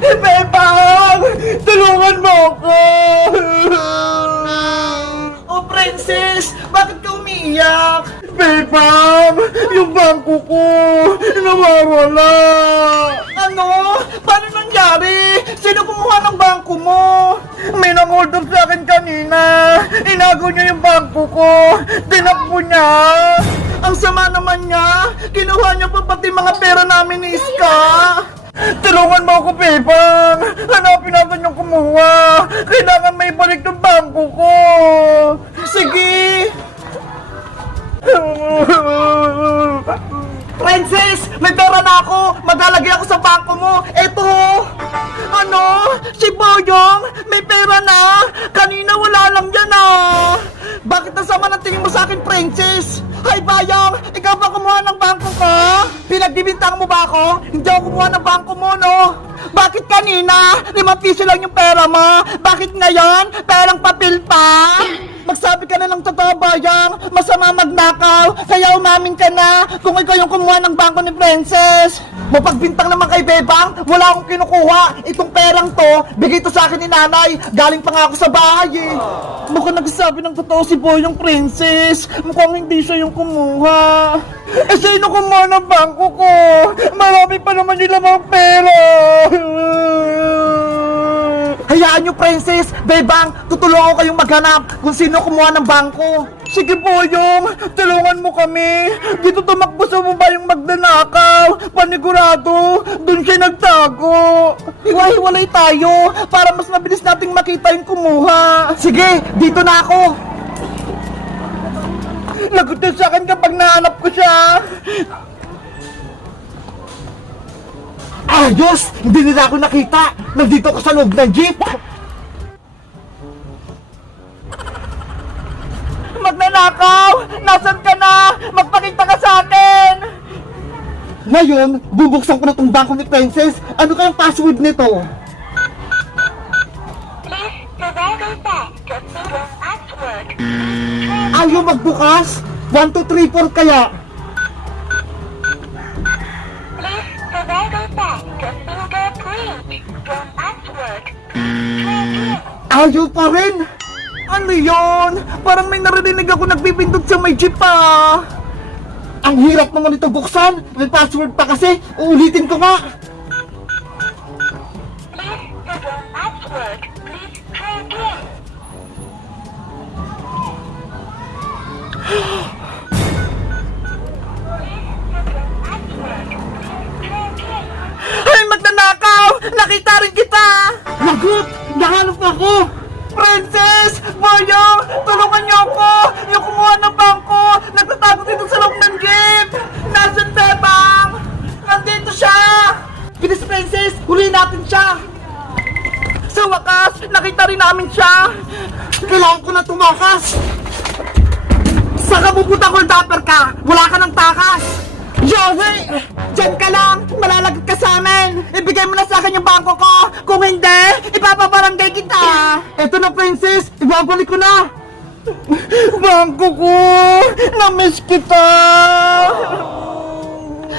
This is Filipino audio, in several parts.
Bebang! Tulungan mo ako! Oh, princess! Bakit ka umiiyak? Bebang! Yung bangko ko! Nawawala! Ano? Paano nangyari? Sino kumuha ng bangko mo? May nang-hold up sa akin kanina! Inago niya yung bangko ko! Tinakbo niya! Ang sama naman niya! Kinuha niya pa pati mga pera namin ni Iska! Tulungan mo ako, Bebang! Hanapin natin yung kumuha! Kailangan may balik ng bangko ko! Sige! Princess! May pera na ako! Maglalagay ako sa bangko mo! Eto! Ano? Si Boyong? May pera na? Kanina wala lang yan ah! Bakit nasama ng tingin mo sa akin, Princess? Hay Bayang! Ikaw ba kumuha ng bangko ko? Pinagbibintang mo ba ako? Hindi ako kumuha ng bangko mo, no? Bakit kanina? Limang piso lang yung pera mo? Bakit ngayon? Perang papel pa? Magsabi ka na ng totoo, Bayang. Masama magnakaw. Kaya umamin ka na kung ikaw yung kumuha ng bangko ni Princess. Mapagbintang naman kay Bebang. Wala akong kinukuha. Itong perang to, bigay to sa akin ni nanay. Galing pa nga ako sa bahay eh. Mukhang nagsasabi ng totoo si Boy yung Princess. Mukhang hindi siya yung kumuha. Eh, sino kumuha ng bangko ko? Marami pa naman yung lamang pera! Hayaan nyo, Princess! Bebang, tutulungan ko kayong maghanap kung sino kumuha ng bangko. Sige, Boyong! Tulungan mo kami! Dito tumakbo sa baba yung magnanakaw! Panigurado! Doon siya nagtago! Hiwa-hiwalay tayo para mas mabilis nating makita yung kumuha. Sige, dito na ako. Lagot na sa akin kapag nahanap ko siya! Ayos! Hindi nila ako nakita. Nandito ko sa loob ng jeep. Magnanakaw! Nasaan ka na? Magpakita ka! Ngayon, bubuksan ko na tong bangko ni Princess. Ano kayang password nito? Please provide single password. Ayaw magbukas? 1, 2, 3, 4 kaya? Please provide your fingerprint. Your password. Ayaw pa rin? Ano yon? Parang may narinig ako nagbibindot sa may jeep ah. Ang hirap naman ito buksan. May password pa kasi. Uulitin ko nga. Please. Password. Please try again. Ay, magnanakaw! Nakita rin kita! Lagot! Nahanap ako! Princess! Boyong! Tulungan niyo ako! Yung kumuha ng bangko! Nakita rin namin siya! Kailangan ko na tumakas! Saan ka pupunta, Goldapper ka? Wala ka ng takas! Joey! Diyan ka lang! Malalagot ka sa amin! Ibigay mo na sa akin yung bangko ko! Kung hindi, ipapabarangay kita! Eto na, Princess! Ibabalik ko na! Bangko ko! Namiss kita!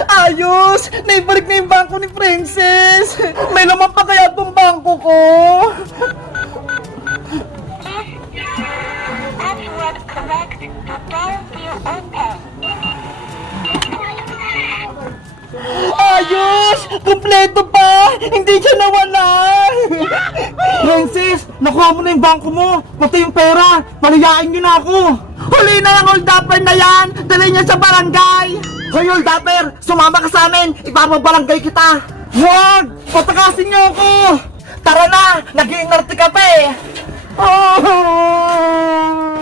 Ayos! Naibalik na yung bangko ni Princess! May laman pa kaya tong bangko ko? Password correct. The door will open. Ayos! Kompleto pa! Hindi siya nawala! Princess! Nakuha mo na yung bangko mo! Pati yung pera! Paliyain niyo na ako! Huli na yung old dapper na yan! Dali niya sa barangay! Hoy old dapper! Sumama ka sa amin! Ipapabarangay kita! Huwag! Patakasin niyo ako! Tara na! Nag-iinarte ka pa eh! Oh!